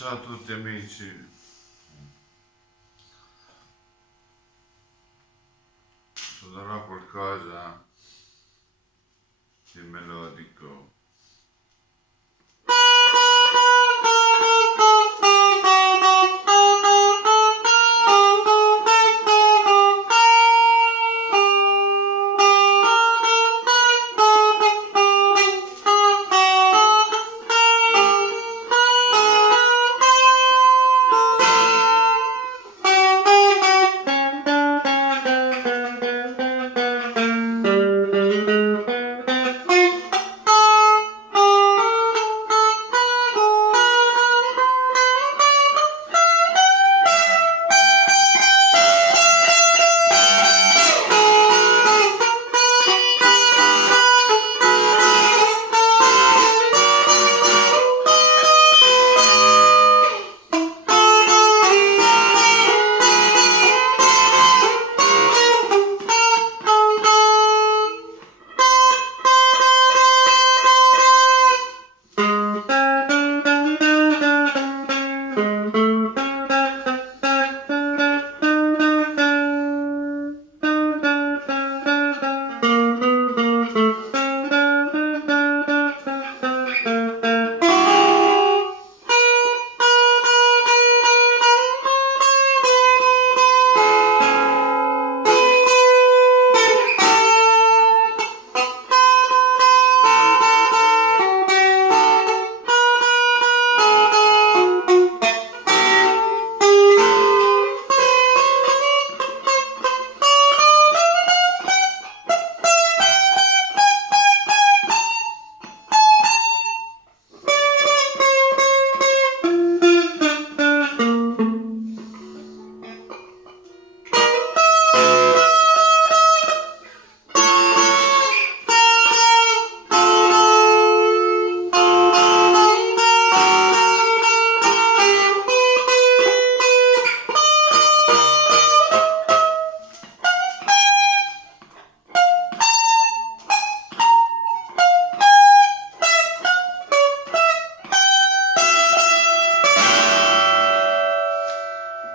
Ciao a tutti amici, suonerò qualcosa di melodico.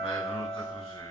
Beh, è venuta così.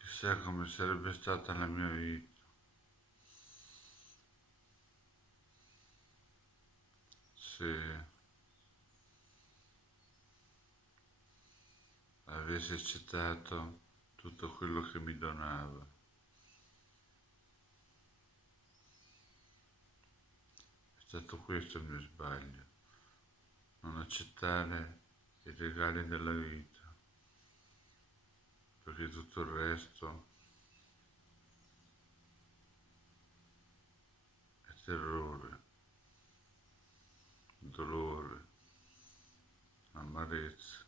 Chissà come sarebbe stata la mia vita se avessi accettato tutto quello che mi donava. È stato questo il mio sbaglio, non accettare i regali della vita, perché tutto il resto è terrore, dolore, amarezza.